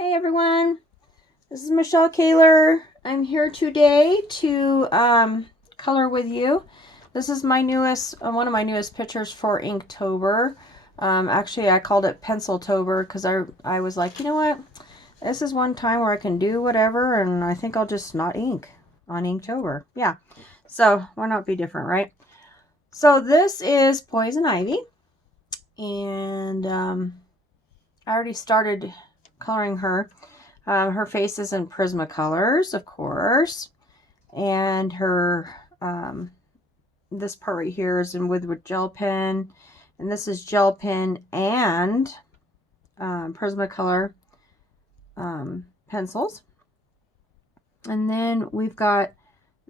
Hey everyone, this is Michelle Kaler. I'm here today to color with you. This is my newest, one of my newest pictures for Inktober. Actually, I called it Penciltober because I was like, you know what? This is one time where I can do whatever, and I think I'll just not ink on Inktober. Yeah, so why not be different, right? So this is Poison Ivy, and I already started coloring her. Her face is in Prismacolors, of course, and her this part right here is in with gel pen, and this is gel pen and Prismacolor pencils. And then we've got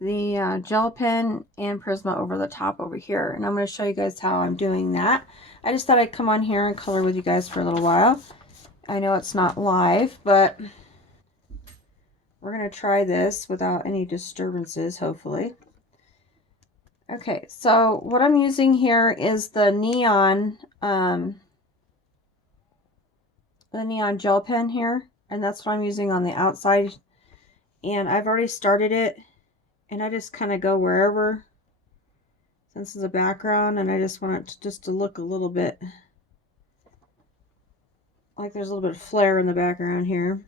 the gel pen and Prisma over the top over here, and I'm going to show you guys how I'm doing that. I just thought I'd come on here and color with you guys for a little while. I know it's not live, but we're going to try this without any disturbances, hopefully. Okay, so what I'm using here is the neon gel pen here, and that's what I'm using on the outside. And I've already started it, and I just kind of go wherever, since it's a background, and I just want it just to look a little bit like there's a little bit of flare in the background here.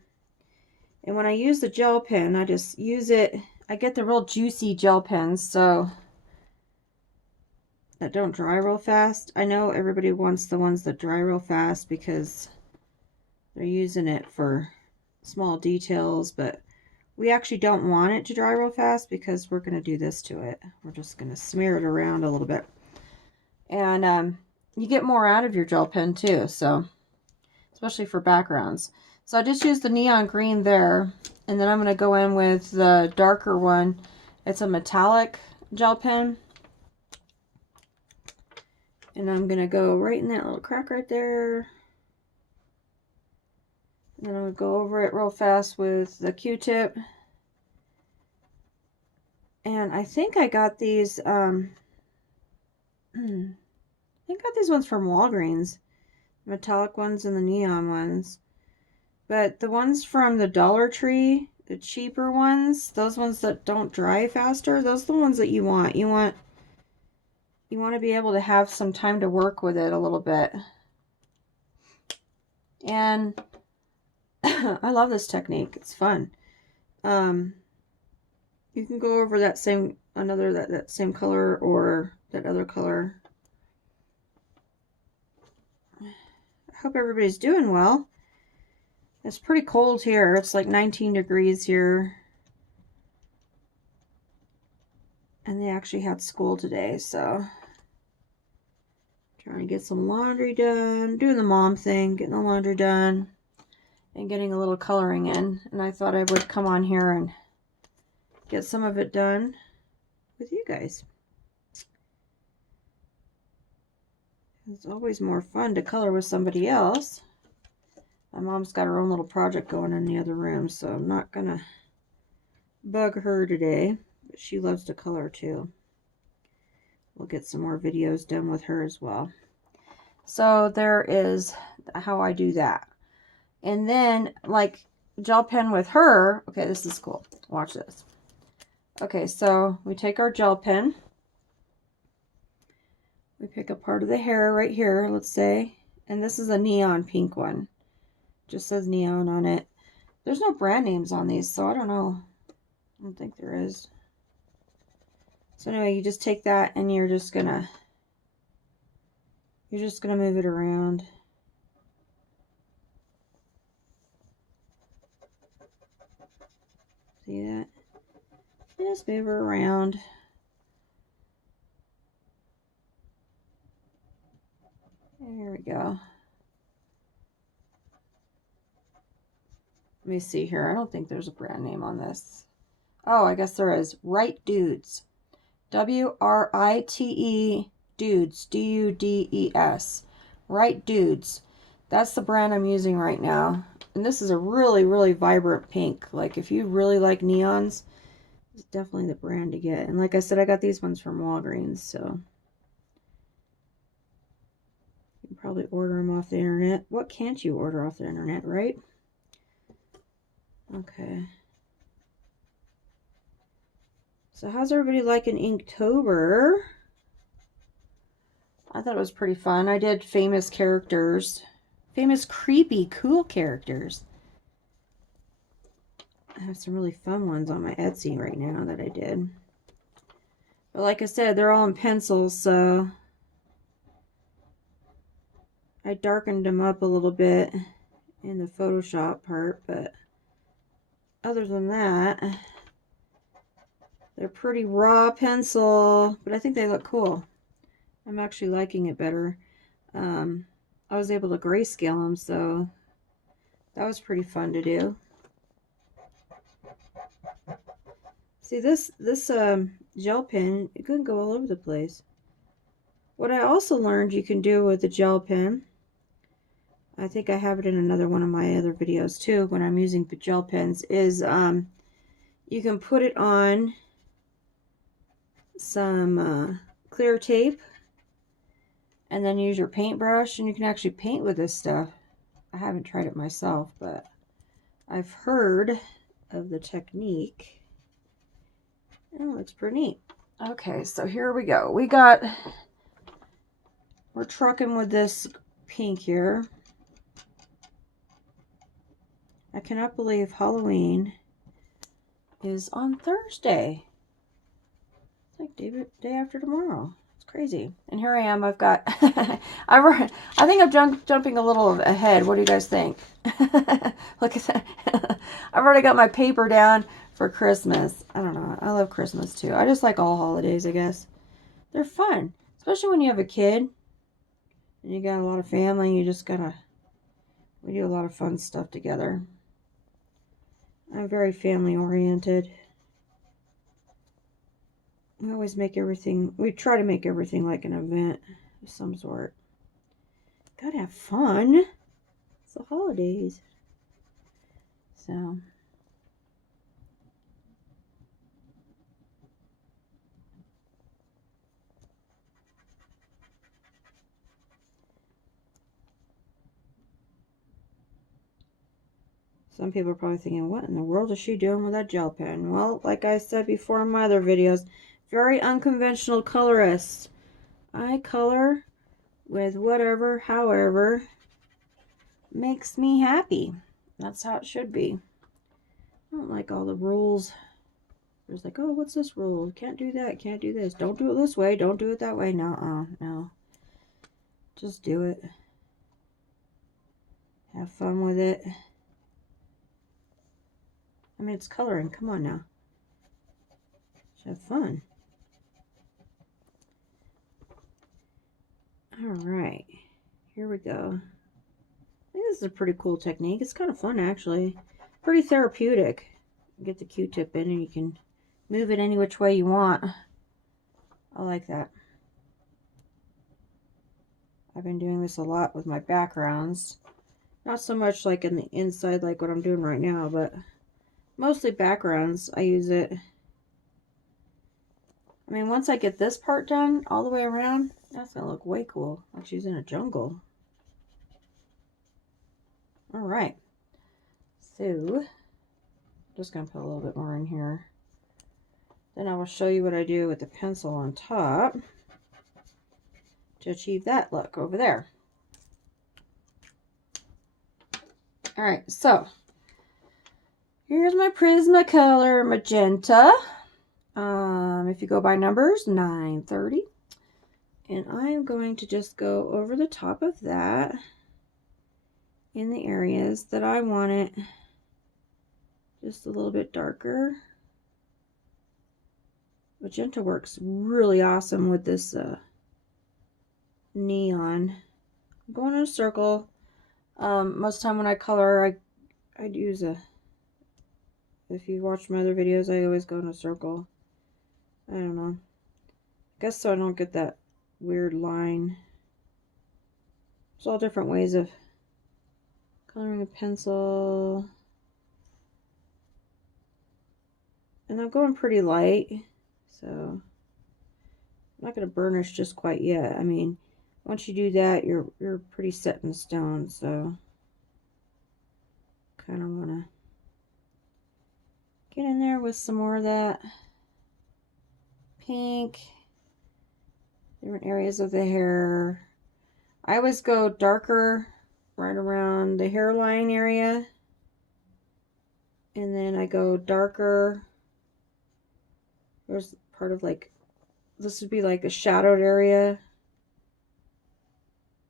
And when I use the gel pen, I just use it. I get the real juicy gel pens, so that don't dry real fast. I know everybody wants the ones that dry real fast because they're using it for small details, but we actually don't want it to dry real fast because we're going to do this to it. We're just going to smear it around a little bit. And you get more out of your gel pen too, so especially for backgrounds. So I just used the neon green there, and then I'm going to go in with the darker one. It's a metallic gel pen. And I'm going to go right in that little crack right there. And then I'm going to go over it real fast with the Q-tip. And I think I got these, I think I got these ones from Walgreens. Metallic ones and the neon ones. But the ones from the Dollar Tree, the cheaper ones, those ones that don't dry faster, those are the ones that you want. You want to be able to have some time to work with it a little bit. And I love this technique. It's fun. You can go over that same that same color or that other color. I hope everybody's doing well. It's pretty cold here. It's like 19 degrees here. And they actually had school today, so trying to get some laundry done, doing the mom thing, getting the laundry done, and getting a little coloring in. And I thought I would come on here and get some of it done with you guys. It's always more fun to color with somebody else. My mom's got her own little project going in the other room, so I'm not gonna bug her today, but she loves to color too. We'll get some more videos done with her as well. So there is how I do that. And then, like, gel pen with her. Okay, this is cool. Watch this. Okay, so we take our gel pen. We pick a part of the hair right here, let's say. And this is a neon pink one. Just says neon on it. There's no brand names on these, so I don't know. I don't think there is. So anyway, you just take that and you're just gonna move it around. See that? Just move her around. There we go. Let me see here. I don't think there's a brand name on this. Oh, I guess there is. Right Dudes. W-R-I-T-E Dudes. D-U-D-E-S. Right Dudes. That's the brand I'm using right now. And this is a really, really vibrant pink. Like, if you really like neons, it's definitely the brand to get. And like I said, I got these ones from Walgreens, so you can probably order them off the internet. What can't you order off the internet, right? Okay. So how's everybody liking Inktober? I thought it was pretty fun. I did famous characters. Famous, creepy, cool characters. I have some really fun ones on my Etsy right now that I did. But like I said, they're all in pencils, so I darkened them up a little bit in the Photoshop part, but other than that, they're pretty raw pencil, but I think they look cool. I'm actually liking it better. I was able to grayscale them, so that was pretty fun to do. See, this gel pen, it can go all over the place. What I also learned you can do with the gel pen, I think I have it in another one of my other videos too, when I'm using gel pens, is you can put it on some clear tape and then use your paintbrush, and you can actually paint with this stuff. I haven't tried it myself, but I've heard of the technique. Oh, it's pretty neat. Okay, so here we go. We're trucking with this pink here. I cannot believe Halloween is on Thursday. It's like day after tomorrow. It's crazy. And here I am. I've got, I think I'm jumping a little ahead. What do you guys think? Look at that. I've already got my paper down for Christmas. I don't know. I love Christmas too. I just like all holidays, I guess. They're fun. Especially when you have a kid and you got a lot of family. You just gotta, we do a lot of fun stuff together. I'm very family oriented. We always make everything, we try to make everything like an event of some sort. Gotta have fun. It's the holidays. So. Some people are probably thinking, what in the world is she doing with that gel pen? Well, like I said before in my other videos, very unconventional colorist. I color with whatever, however, makes me happy. That's how it should be. I don't like all the rules. There's like, oh, what's this rule? Can't do that, can't do this. Don't do it this way, don't do it that way. No, no. Just do it. Have fun with it. I mean, it's coloring. Come on now. Just have fun. All right. Here we go. I think this is a pretty cool technique. It's kind of fun, actually. Pretty therapeutic. You get the Q-tip in and you can move it any which way you want. I like that. I've been doing this a lot with my backgrounds. Not so much like in the inside like what I'm doing right now, but mostly backgrounds. I use it. I mean, once I get this part done all the way around, that's going to look way cool. Like she's in a jungle. All right. So, just going to put a little bit more in here. Then I will show you what I do with the pencil on top to achieve that look over there. All right, so here's my Prismacolor magenta. If you go by numbers, 930. And I'm going to just go over the top of that in the areas that I want it just a little bit darker. Magenta works really awesome with this neon. I'm going in a circle. Most of the time when I color, I'd use if you watch my other videos, I always go in a circle. I don't know. I guess so I don't get that weird line. There's all different ways of coloring a pencil. And I'm going pretty light, so I'm not going to burnish just quite yet. I mean, once you do that, you're pretty set in stone, so kind of want to get in there with some more of that pink, different areas of the hair. I always go darker right around the hairline area, and then I go darker. There's part of like, this would be like a shadowed area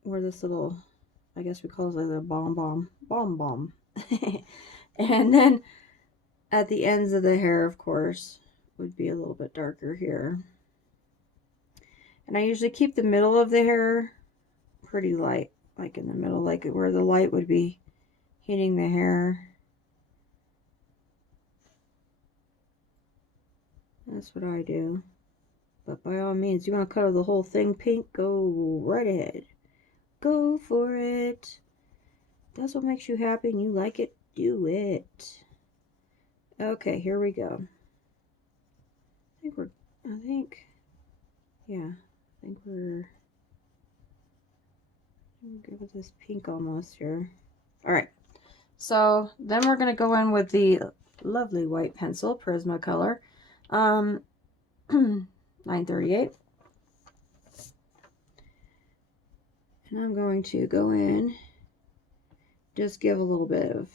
where this little, I guess we call it like a bomb. And then at the ends of the hair, of course, would be a little bit darker here. And I usually keep the middle of the hair pretty light, like in the middle, like where the light would be hitting the hair. That's what I do. But by all means, you want to color the whole thing pink, go right ahead. Go for it. That's what makes you happy and you like it, do it. Okay, here we go. I think we're good with this pink almost here. All right, so then we're going to go in with the lovely white pencil, Prismacolor, 938. And I'm going to go in, just give a little bit of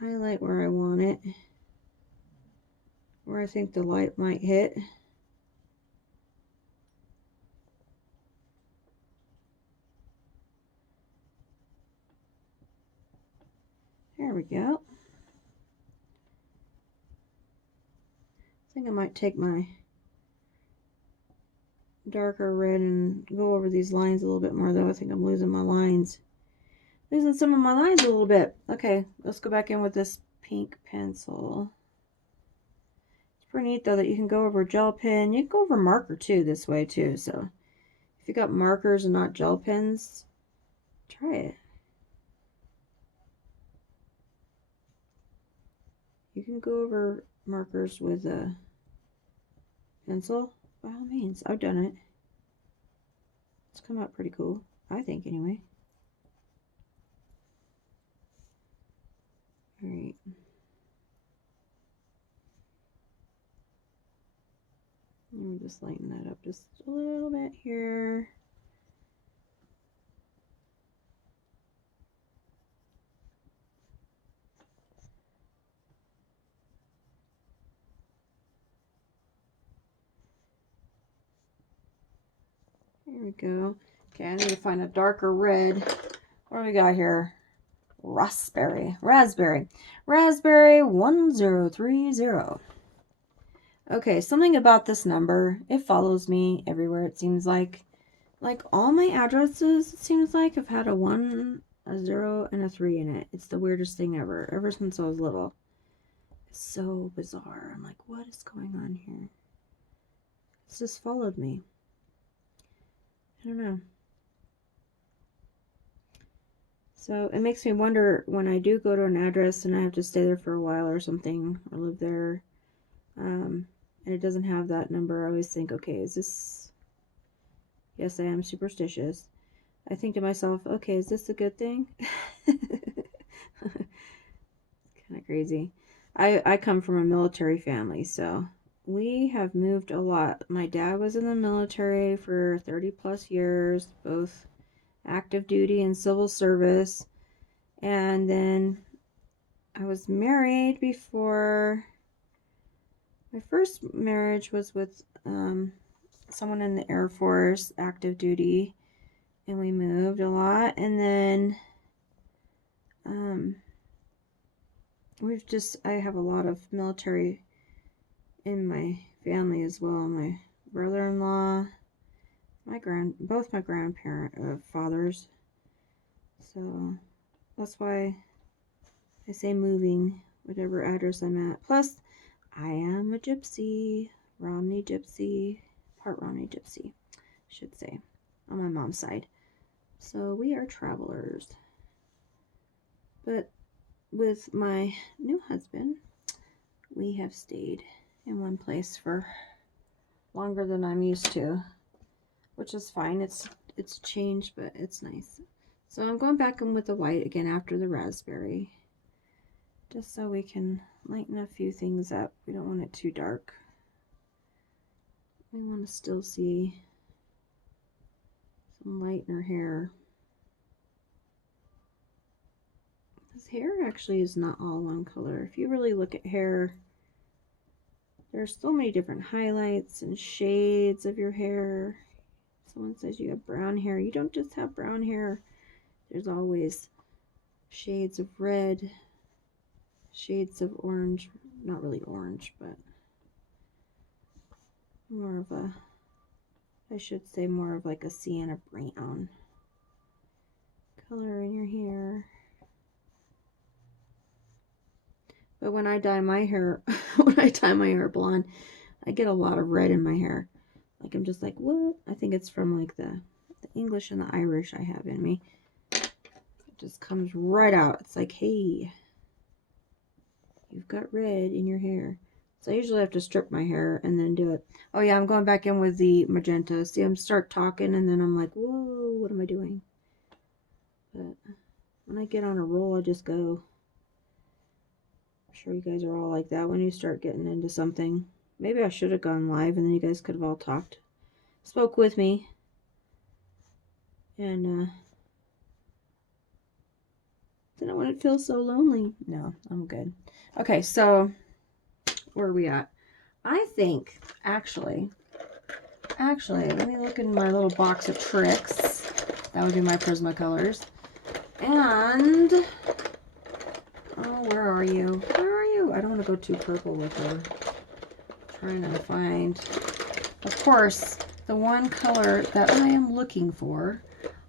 highlight where I want it, where I think the light might hit. There we go. I think I might take my darker red and go over these lines a little bit more, though. I think I'm losing my lines. Losing some of my lines a little bit. Okay, let's go back in with this pink pencil. It's pretty neat, though, that you can go over gel pen. You can go over marker, too, this way, too. So if you got markers and not gel pens, try it. You can go over markers with a pencil, by all means. I've done it. It's come out pretty cool, I think, anyway. All right. And we'll just lighten that up just a little bit here. There we go. Okay, I need to find a darker red. What do we got here? Raspberry 1030. Okay, something about this number, it follows me everywhere, it seems like all my addresses, it seems like, have had a 1, a 0, and a 3 in it. It's the weirdest thing ever since I was little. It's so bizarre. I'm like, what is going on here? It's just followed me. I don't know. So it makes me wonder, when I do go to an address and I have to stay there for a while or something, or live there, and it doesn't have that number, I always think, okay, is this, yes, I am superstitious. I think to myself, okay, is this a good thing? Kind of crazy. I come from a military family, so we have moved a lot. My dad was in the military for 30 plus years, both active duty and civil service. And then I was married before. My first marriage was with someone in the Air Force, active duty, and we moved a lot. And then I have a lot of military in my family as well. My brother-in-law, both my fathers. So that's why I say moving, whatever address I'm at. Plus, I am a gypsy, Romney gypsy, part Romney gypsy, I should say, on my mom's side. So we are travelers. But with my new husband, we have stayed in one place for longer than I'm used to, which is fine. It's changed, but it's nice. So I'm going back in with the white again after the raspberry. just so we can lighten a few things up. We don't want it too dark. We want to still see some light in her hair. This hair actually is not all one color. If you really look at hair, there's so many different highlights and shades of your hair. Someone says you have brown hair. You don't just have brown hair. There's always shades of red, shades of orange. Not really orange, but more of a, I should say more of like a sienna brown color in your hair. But when I dye my hair, when I dye my hair blonde, I get a lot of red in my hair. Like, I'm just like, what? I think it's from like the English and the Irish I have in me. It just comes right out. It's like, hey, you've got red in your hair. So I usually have to strip my hair and then do it. Oh yeah, I'm going back in with the magenta. See, I'm start talking and then I'm like, whoa, what am I doing? But when I get on a roll, I just go. I'm sure you guys are all like that when you start getting into something. Maybe I should have gone live and then you guys could have all spoke with me. And then I wouldn't feel so lonely. No, I'm good. Okay, so where are we at? I think, actually, let me look in my little box of tricks. That would be my Prismacolors. And, oh, where are you? Where are you? I don't want to go too purple with her. I'm trying to find, of course, the one color that I am looking for,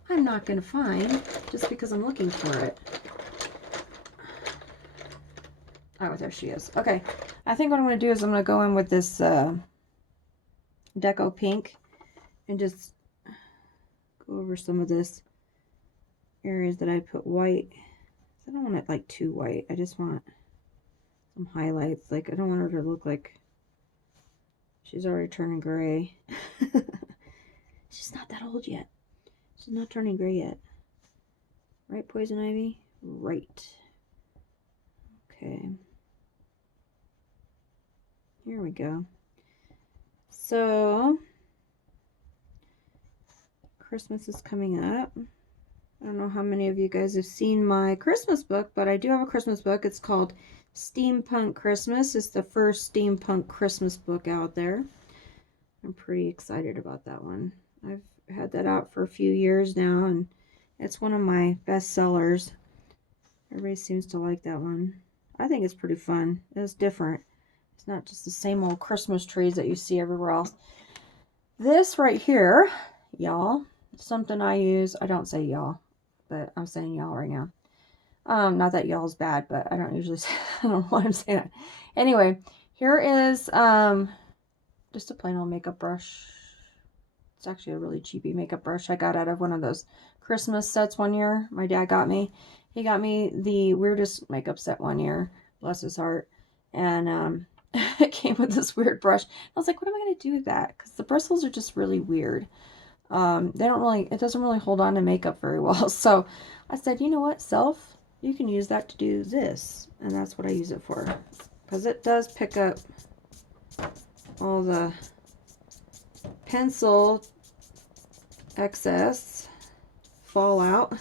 I'm not going to find just because I'm looking for it. Oh, there she is. Okay, I think what I'm going to do is I'm going to go in with this Deco Pink and just go over some of this areas that I put white. I don't want it like too white. I just want some highlights. Like, I don't want her to look like she's already turning gray. She's not that old yet. She's not turning gray yet. Right, Poison Ivy? Right. Okay. Here we go. So, Christmas is coming up. I don't know how many of you guys have seen my Christmas book, but I do have a Christmas book. It's called Steampunk Christmas. It's the first steampunk Christmas book out there. I'm pretty excited about that one. I've had that out for a few years now, and it's one of my best sellers. Everybody seems to like that one. I think it's pretty fun. It's different. It's not just the same old Christmas trees that you see everywhere else. This right here, y'all, something I use. I don't say y'all, but I'm saying y'all right now. Not that y'all's bad, but I don't usually say, I don't know why I'm saying that. Anyway, here is just a plain old makeup brush. It's actually a really cheapy makeup brush I got out of one of those Christmas sets one year. My dad got me. He got me the weirdest makeup set one year. Bless his heart. And it came with this weird brush. I was like, what am I going to do with that? Because the bristles are just really weird. It doesn't really hold on to makeup very well. So I said, you know what, self, you can use that to do this. And that's what I use it for. Because it does pick up all the pencil excess fallout.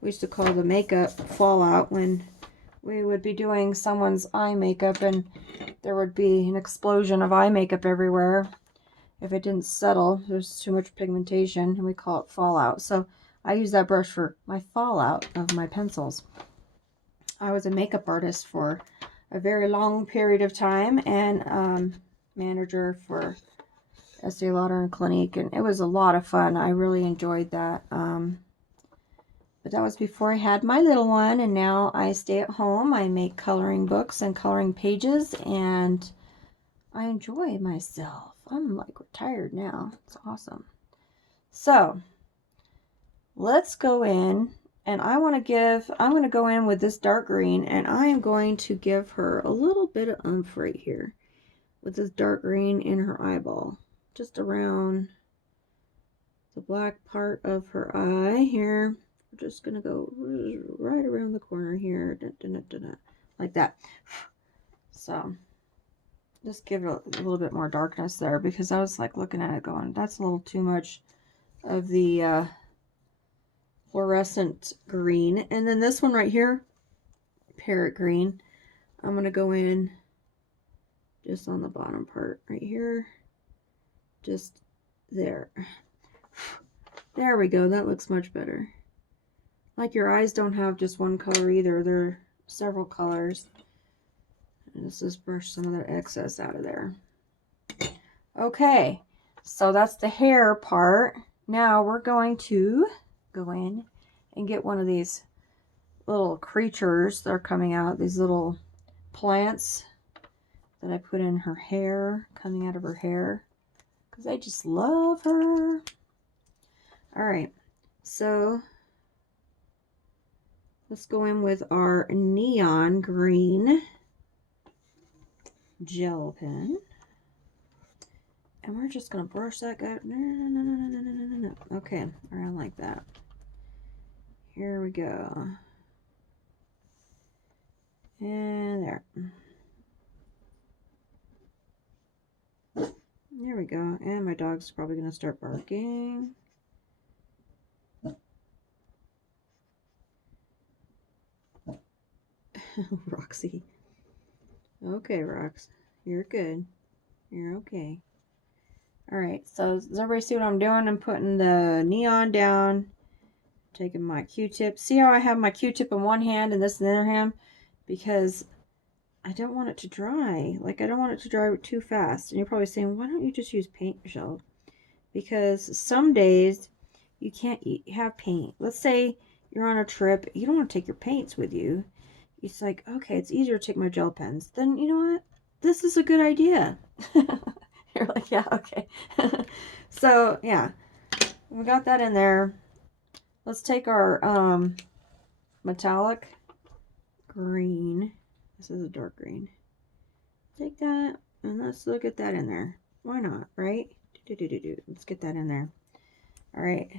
We used to call the makeup fallout when we would be doing someone's eye makeup and there would be an explosion of eye makeup everywhere. If it didn't settle, there's too much pigmentation, and we call it fallout. So I use that brush for my fallout of my pencils. I was a makeup artist for a very long period of time and manager for Estee Lauder and Clinique, and it was a lot of fun. I really enjoyed that. But that was before I had my little one, and now I stay at home. I make coloring books and coloring pages, and I enjoy myself. I'm like retired now. It's awesome. So let's go in, and I'm going to go in with this dark green, and I am going to give her a little bit of oomph right here with this dark green in her eyeball, just around the black part of her eye here. We're just going to go right around the corner here, like that. So just give it a little bit more darkness there, because I was like looking at it going, that's a little too much of the fluorescent green. And then this one right here, parrot green, I'm going to go in just on the bottom part right here, just there. There we go. That looks much better. Like your eyes don't have just one color either. There are several colors. And let's just brush some of the excess out of there. Okay, so that's the hair part. Now we're going to go in and get one of these little creatures that are coming out, these little plants that I put in her hair, coming out of her hair, because I just love her. All right, so let's go in with our neon green gel pen. And we're just going to brush that guy. No. Okay, around like that. Here we go. And there. There we go. And my dog's probably going to start barking. Roxy. Okay, Rox. You're good. You're okay. Alright, so does everybody see what I'm doing? I'm putting the neon down, taking my Q-tip. See how I have my Q-tip in one hand and this in the other hand? Because I don't want it to dry. Like, I don't want it to dry too fast. And you're probably saying, why don't you just use paint, Michelle? Because some days you can't have paint. Let's say you're on a trip. You don't want to take your paints with you. It's like, okay, it's easier to take my gel pens. Then, you know what? This is a good idea. You're like, yeah, okay. So, yeah. We got that in there. Let's take our metallic green. This is a dark green. Take that, and let's look at that in there. Why not, right? Let's get that in there. All right.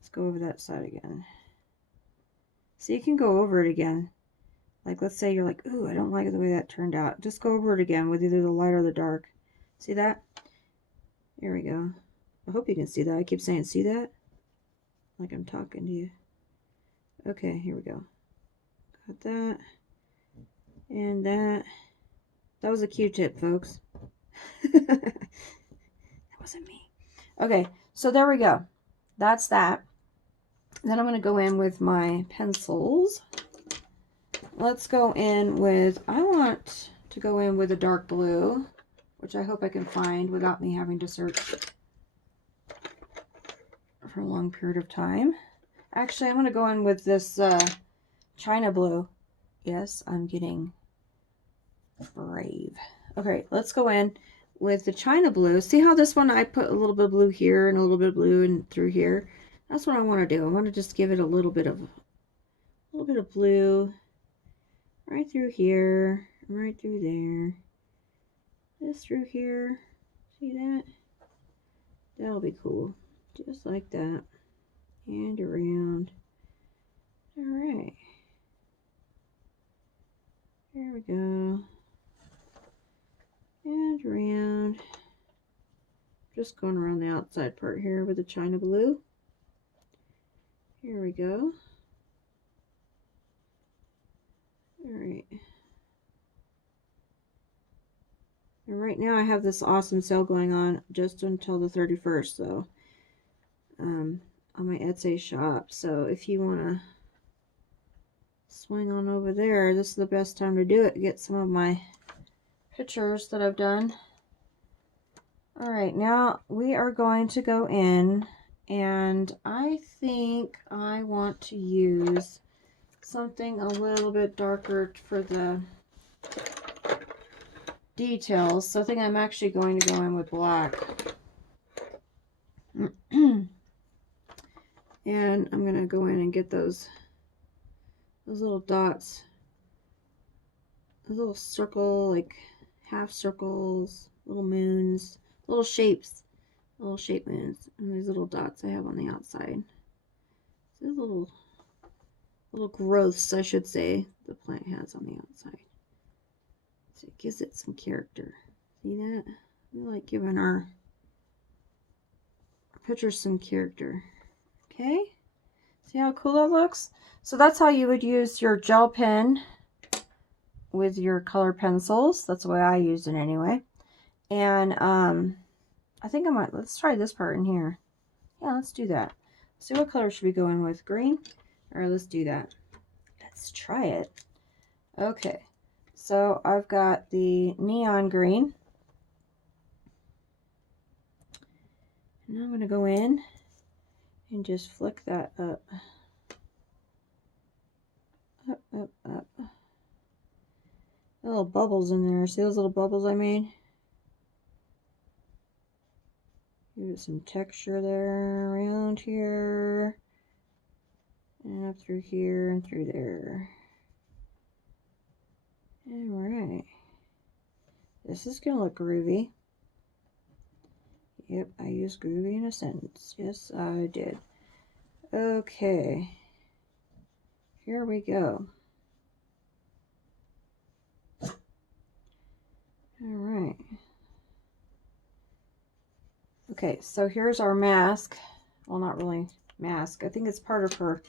Let's go over that side again. So you can go over it again. Like, let's say you're like, ooh, I don't like the way that turned out. Just go over it again with either the light or the dark. See that? Here we go. I hope you can see that. I keep saying, see that? Like I'm talking to you. Okay, here we go. Got that. And that. That was a Q-tip, folks. That wasn't me. Okay, so there we go. That's that. Then I'm going to go in with my pencils. Let's go in with, I want to go in with a dark blue, which I hope I can find without me having to search for a long period of time. Actually, I'm going to go in with this China blue. Yes, I'm getting brave. Okay, let's go in with the China blue. See how this one I put a little bit of blue here and a little bit of blue in through here? That's what I want to do. I want to just give it a little bit of blue right through here, right through there, just through here. See that? That'll be cool. Just like that. And around. Alright. There we go. And around. Just going around the outside part here with the China blue. Here we go. Alright. And right now I have this awesome sale going on just until the 31st, so on my Etsy shop. So if you want to swing on over there, this is the best time to do it. Get some of my pictures that I've done. Alright, now we are going to go in, and I think I want to use something a little bit darker for the details. So I think I'm actually going to go in with black. And I'm going to go in and get those little dots, a little circle, like half circles, little moons, little shapes, little shape moons, and these little dots I have on the outside. These little growths, I should say. The plant has on the outside. So it gives it some character. See that? We like giving our pictures some character. Okay? See how cool that looks? So that's how you would use your gel pen with your color pencils. That's the way I used it anyway. And I think I might, let's try this part in here. Yeah, let's do that. See what color should we go in with? Green? All right, let's do that. Let's try it. Okay, so I've got the neon green. And I'm going to go in and just flick that up. Up, up, up. Little bubbles in there. See those little bubbles I made? Give it some texture there, around here, and up through here and through there. Alright. This is going to look groovy. Yep, I used groovy in a sentence. Yes, I did. Okay. Here we go. Alright. Okay, so here's our mask. Well, not really mask. I think it's part of her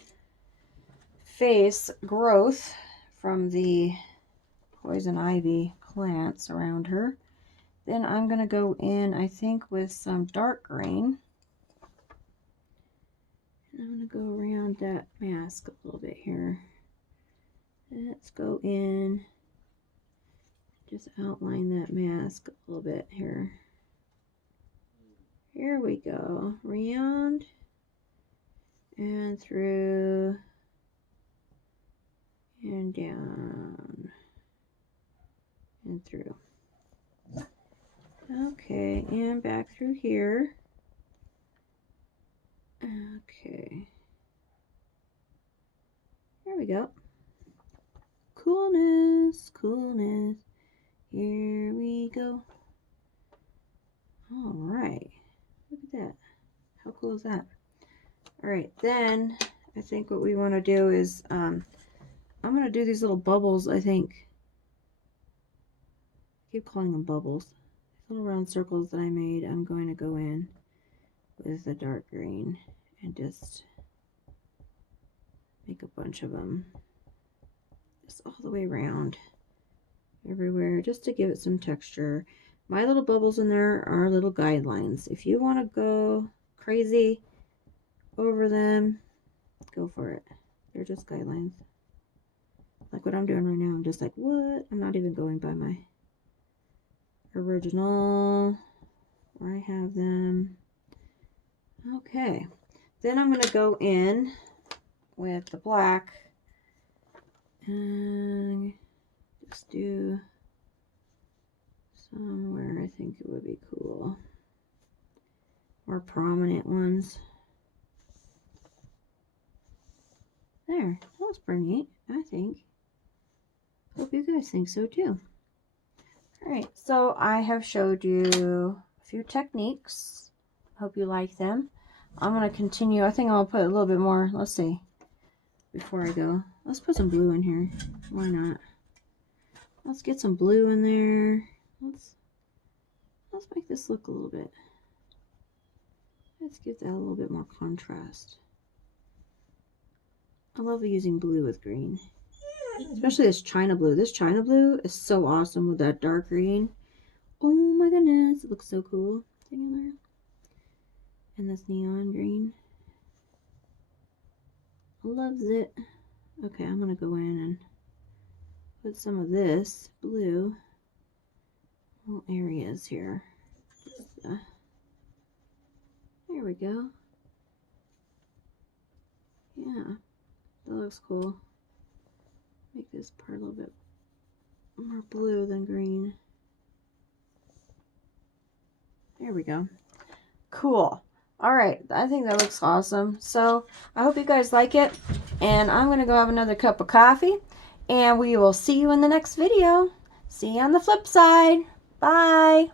face growth from the poison ivy plants around her. Then I'm going to go in, I think, with some dark green. And I'm going to go around that mask a little bit here. Let's go in. Just outline that mask a little bit here. Here we go. Around and through and down and through. Okay, and back through here. Okay. There we go. Coolness, coolness. Here we go. All right. Look at that. How cool is that? All right, then I think what we want to do is I'm going to do these little bubbles, I think. I keep calling them bubbles. These little round circles that I made, I'm going to go in with the dark green and just make a bunch of them. Just all the way around, everywhere, just to give it some texture. My little bubbles in there are little guidelines. If you want to go crazy over them, go for it. They're just guidelines. Like what I'm doing right now. I'm just like, what? I'm not even going by my original where I have them. Okay. Then I'm going to go in with the black and just do somewhere I think it would be cool. More prominent ones. There. That was pretty neat, I think. Hope you guys think so too. Alright, so I have showed you a few techniques. Hope you like them. I'm going to continue. I think I'll put a little bit more. Let's see. Before I go. Let's put some blue in here. Why not? Let's get some blue in there. Let's make this look a little bit. Let's give that a little bit more contrast. I love using blue with green. Especially this China blue. This China blue is so awesome with that dark green. Oh my goodness. It looks so cool. Together. And this neon green. Loves it. Okay, I'm going to go in and put some of this blue little areas here. There we go. Yeah, that looks cool. Make this part a little bit more blue than green. There we go. Cool. All right, I think that looks awesome. So I hope you guys like it, and I'm going to go have another cup of coffee, and we will see you in the next video. See you on the flip side. Bye.